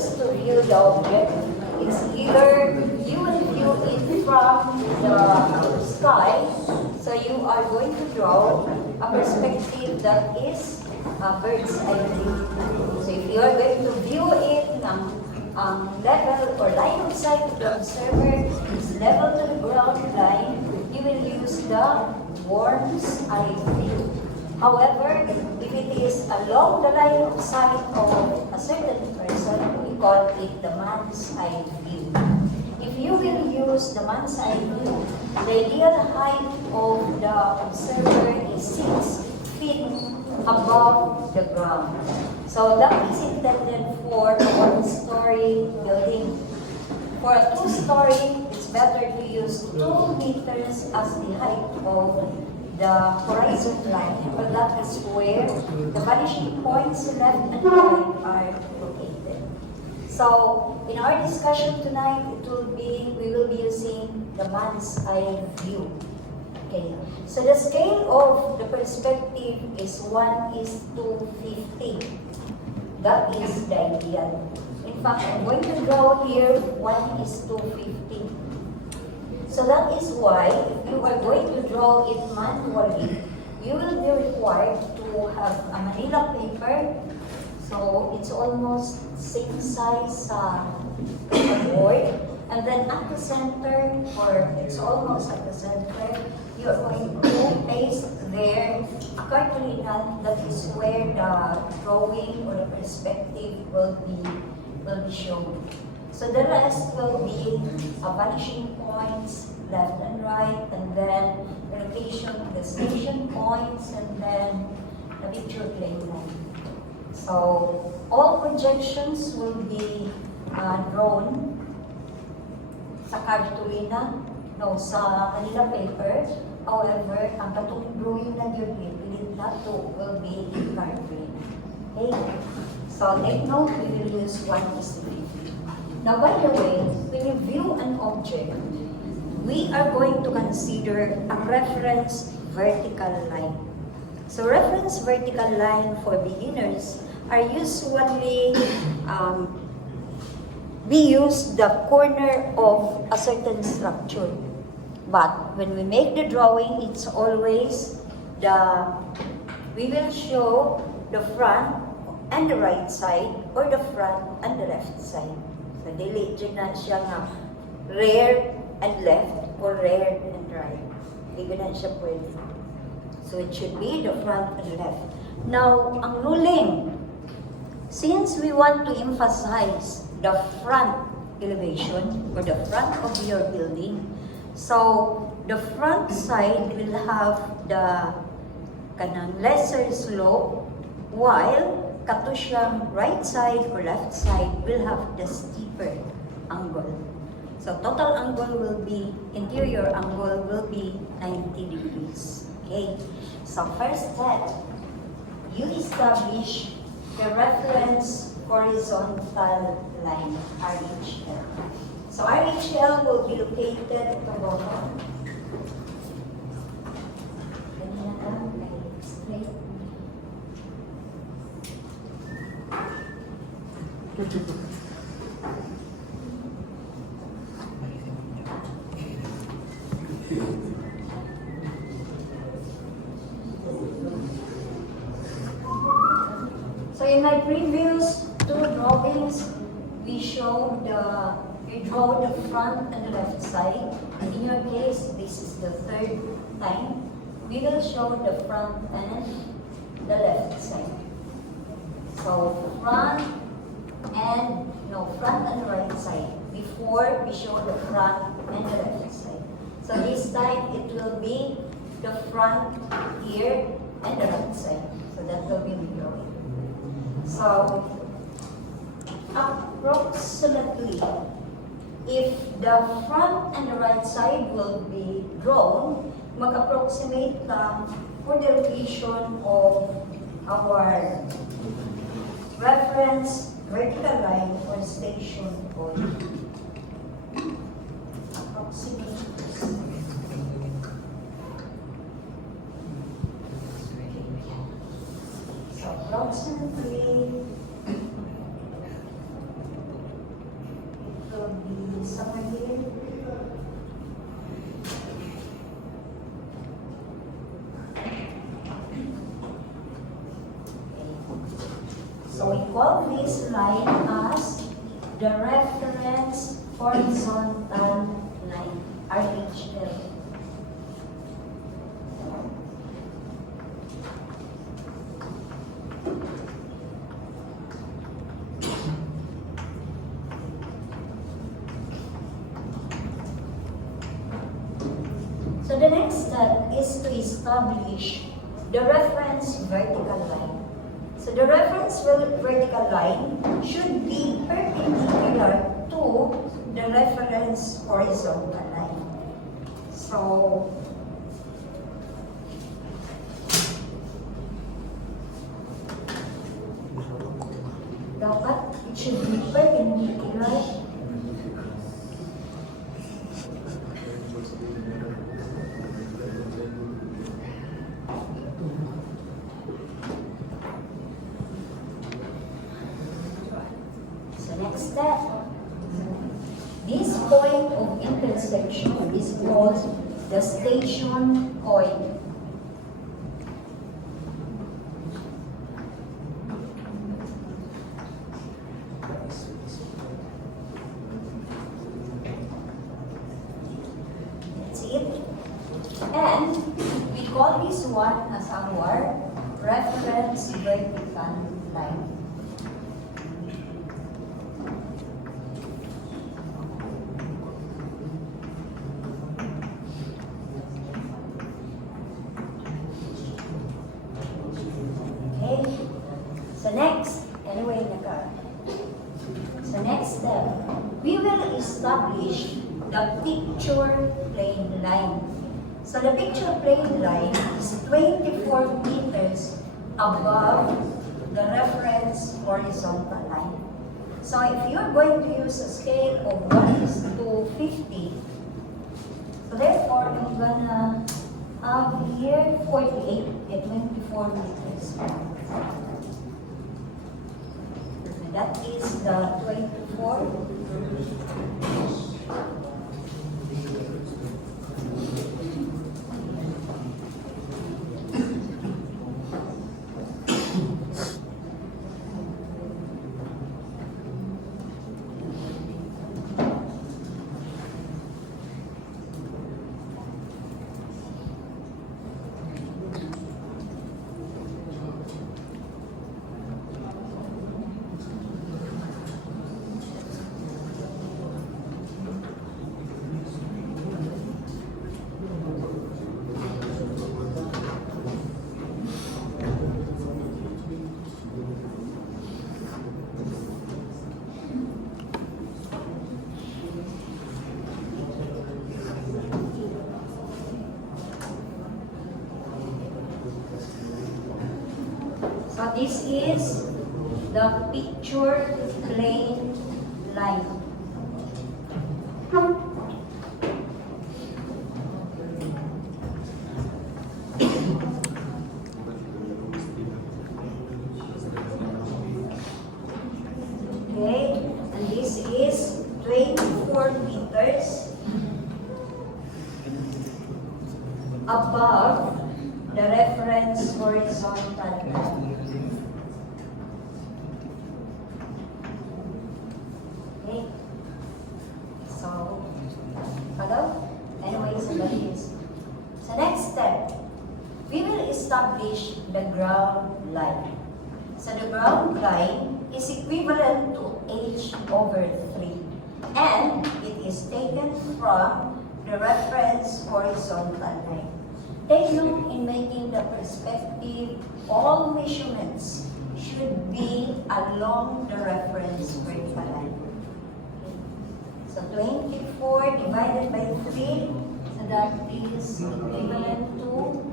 ways to view the object. It's either you will view it from the sky, so you are going to draw a perspective that is a bird's eye view. So if you are going to view it ng level or line of sight of the observer is level to the ground line, you will use the worm's eye view. However, if it is along the line of sight of a certain person, we call it the man's eye view. If you will use the man's eye view, the ideal height of the observer is 6 feet above the ground. So that is intended for a one-story building. For a two-story, it's better to use 2 meters as the height of the horizon line, but that is where the vanishing points left and right are located. So in our discussion tonight, we will be using the man's eye view. Okay. So the scale of the perspective is 1:50. That is the ideal. In fact, I'm going to draw here 1:50. So that is why, if you are going to draw it manually, you will be required to have a Manila paper. So it's almost same size board. And then at the center, or it's almost at the center, you are going to paste there a cartolina that is where the drawing or the perspective will be shown. So the rest will be vanishing points, left and right, and then the location, the station points, and then the picture plane line. So all projections will be drawn sa cartolina, sa Manila paper. However, ang katong drawing na yun, pilit na to will be in cartolina. Okay? So take note, we will use 1:50. Now, by the way, when you view an object, we are going to consider a reference vertical line. So, reference vertical line for beginners are usually, we use the corner of a certain structure. But when we make the drawing, it's always we will show the front and the right side or the front and the left side. So, dili na siya nga rear and left or rear and right. Hindi na siya pwede. So, it should be the front and left. Now, ang ruling, since we want to emphasize the front elevation or the front of your building, so the front side will have the kanang lesser slope, while kato siyang right side or left side will have the steeper angle. So total angle will be, interior angle will be 90 degrees. Okay. So first step, you establish the reference horizontal line, RHL. So RHL will be located at the bottom. So in my previous 2 drawings, we draw the front and the left side. In your case, this is the 3rd time. We will show the front and the left side. So front and right side. Before we show the front and the left side. So this time it will be the front here and the right side. So that will be the drawing. So approximately, if the front and the right side will be drawn, mag-approximate for the location of our reference vertical line or station point. Approximate. So approximately is somewhere here. So we call this line as the reference horizontal line, RHL. So the next step is to establish the reference vertical line. So the reference vertical line should be perpendicular to the reference horizontal line. So dapat it should be perpendicular . Next step, this point of intersection is called the station point. That's it. And we call this one as our reference vertical line. So next step, we will establish the picture plane line. So the picture plane line is 24 meters above the reference horizontal line. So if you're going to use a scale of 1:50, so therefore I'm gonna have here 48 at 24 meters. That is the 24. So this is the picture plane line. Okay, and this is 24 meters above the reference horizontal line. Okay. So, hello? Anyways, that is. So next step, we will establish the ground line. So the ground line is equivalent to h/3, and it is taken from the reference horizontal line. Take note in making the perspective, all measurements should be along the reference vertical line. So 24 divided by 3, so that is equivalent to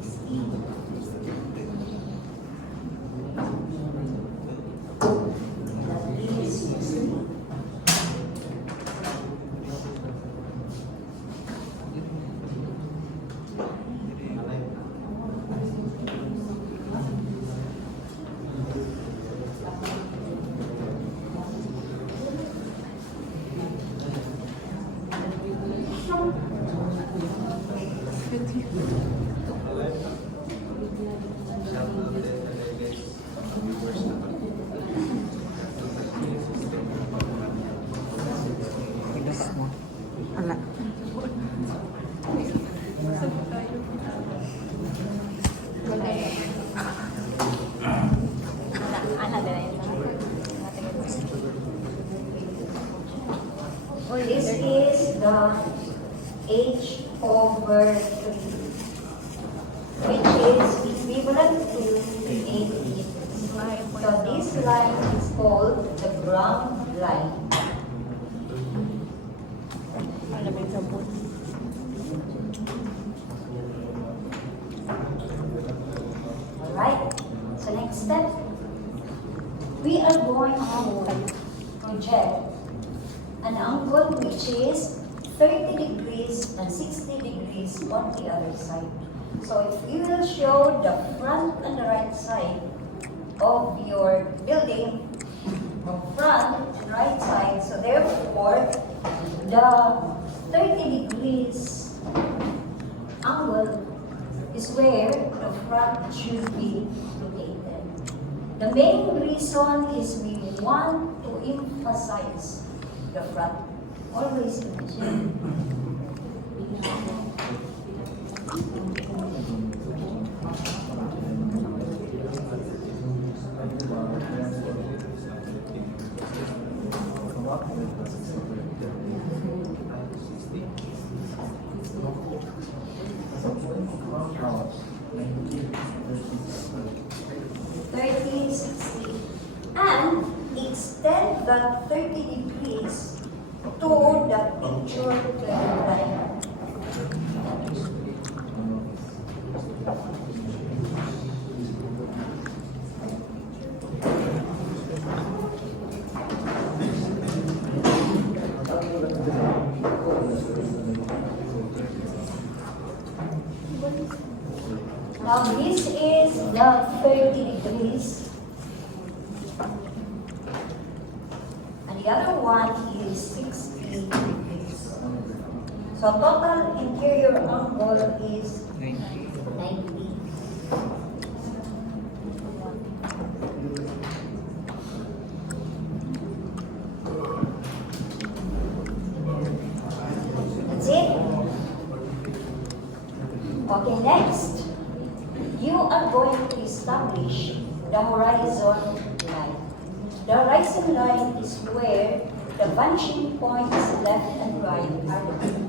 16. Ala. This is the h over 3, which is equivalent to 8 meters. So this line is called the ground line. Alright, so next step, we are going to project an angle which is 30 degrees and 60 degrees on the other side. So if you will show the front and the right side of your building, front and right side, so therefore the 30 degrees angle is where the front should be located. The main reason is we want to emphasize the front. Always mention. And extend that 30 degrees to the picture plane line. Now this is the 30 degrees. And the other one is 60 degrees. So total interior angle is 90. That's it. Okay, next, you are going to establish the horizon line. The horizon line is where the vanishing points left and right are located.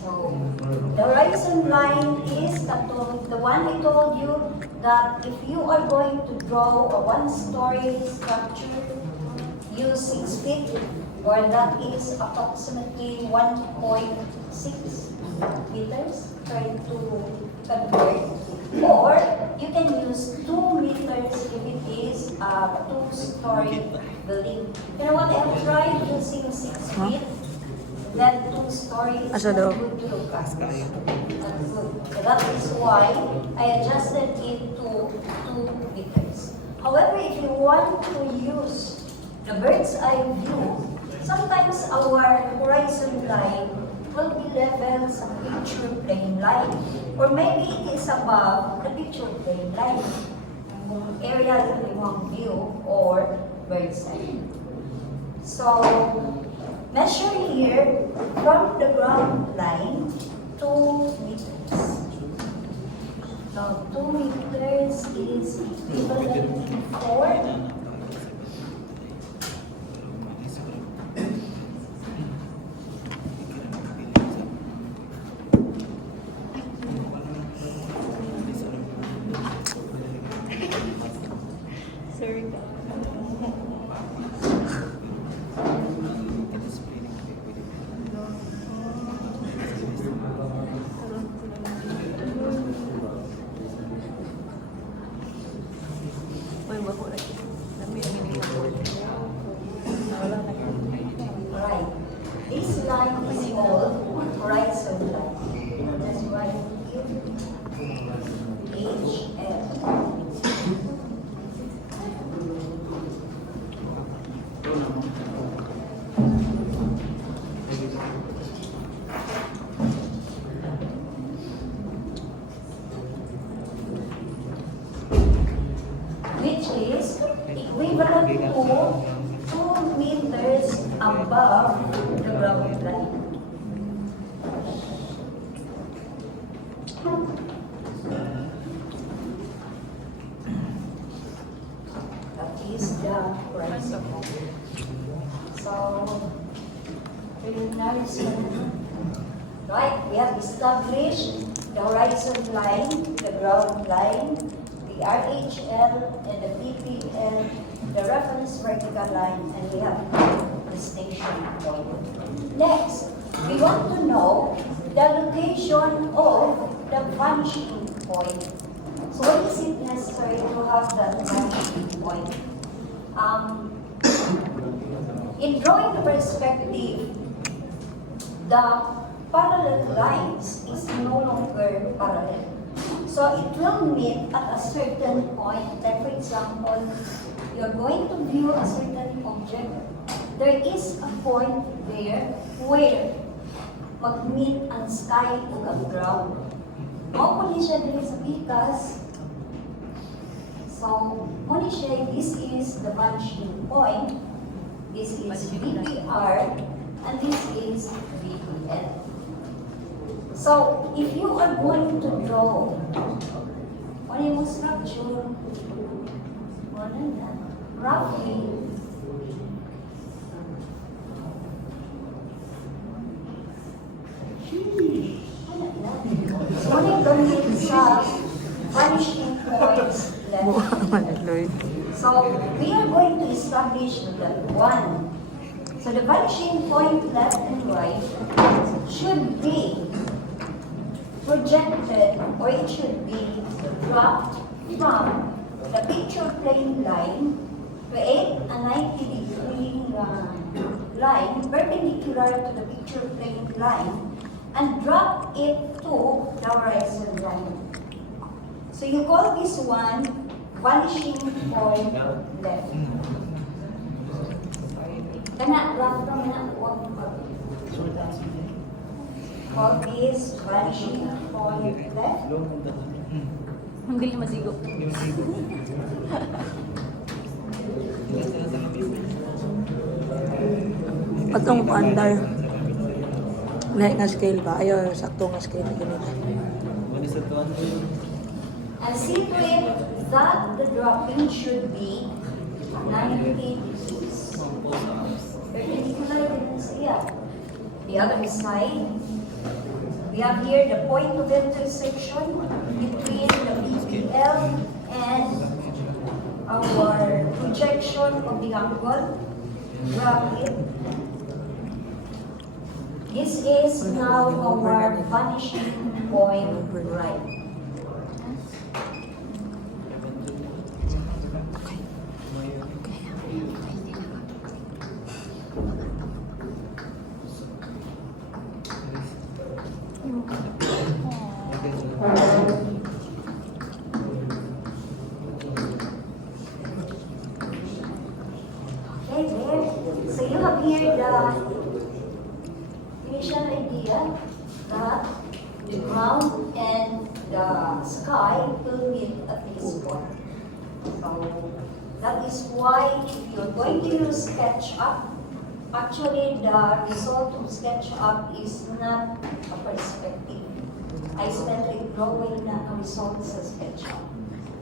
So, the horizon line is the one I told you that if you are going to draw a one-story structure, use 6 feet, or that is approximately 1.6 meters, try to convert. Or you can use 2 meters if it is a 2-story building. You know what? I have tried using 6 feet. That 2-story is not good to look at. Not good. So that is why I adjusted it to 2 meters. However, if you want to use the bird's eye view, sometimes our horizon line will be level sa picture plane line, or maybe it is above the picture plane line, kung area na yung view or bird's eye. So, measure here from the ground line 2 meters. So, 2 meters is equivalent to 4. 2 meters above the ground line. That is the principle. So, right, we have established the horizon line, the ground line, the RHL and the PPL, the reference vertical line, and we have the station point. Next, we want to know the location of the vanishing point. So why is it necessary to have that vanishing point? In drawing the perspective, the parallel lines is no longer parallel. So it will meet at a certain point, like for example, you're going to view a certain object. There is a point there where mag-meet ang sky o ang ground. Mao siya dito sa pikas. So, muna siya, this is the vanishing point, this is VPR, and this is VPL. So, if you are going to draw what is the structure, roughly, so what is gamit sa vanishing points left? So, we are going to establish that one. So, the vanishing point left and right should be projected, or it should be dropped from the picture plane line, create a 90-degree line perpendicular to the picture plane line, and drop it to the horizon line. So you call this one vanishing point left. Kana drop from na call this vanishing point left. Hindi masigo. Atong pandar. Naik nga scale ba? Ayaw, sakto nga scale. Ganito. And see to it that the dropping should be 90 degrees. Perpendicular din siya. The other side, we have here the point of intersection between the BPL and our projection of the angle. Grab it. This is now our vanishing point right. Okay, there. So you have here the initial idea that the ground and the sky will meet at this point. So that is why if you're going to use SketchUp, actually the result of SketchUp is not a perspective. I spent like drawing na ang result sa SketchUp.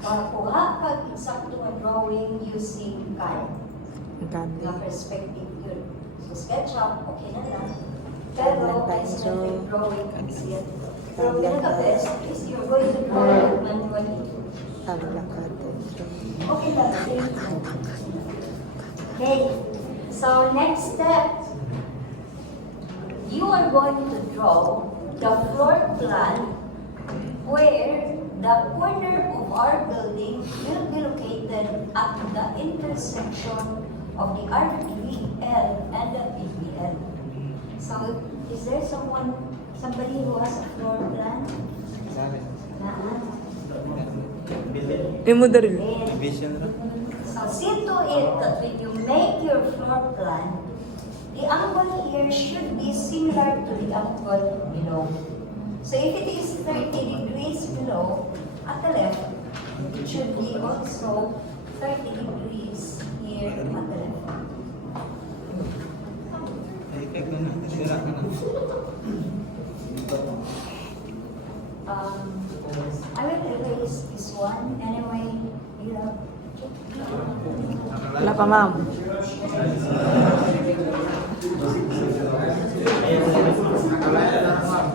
Para kuha ka eksakto nga drawing using CAD. Na perspective yun. So SketchUp, okay na lang. Pero, I spent like drawing is yet. Pero pinaka-best is you're going to draw it manually. Okay, that's it. Okay, so next step, you are going to draw the floor plan where the corner of our building will be located at the intersection of the RVL and the PPL. So, is there somebody who has a floor plan? So, see to it that when you make your floor plan, the angle here should be similar to the angle below. So if it is 30 degrees below, at the left, it should be also 30 degrees here on the left. Ay, ko na. Sira ka na. I will erase this one. Anyway, you have Wala pa, ma'am.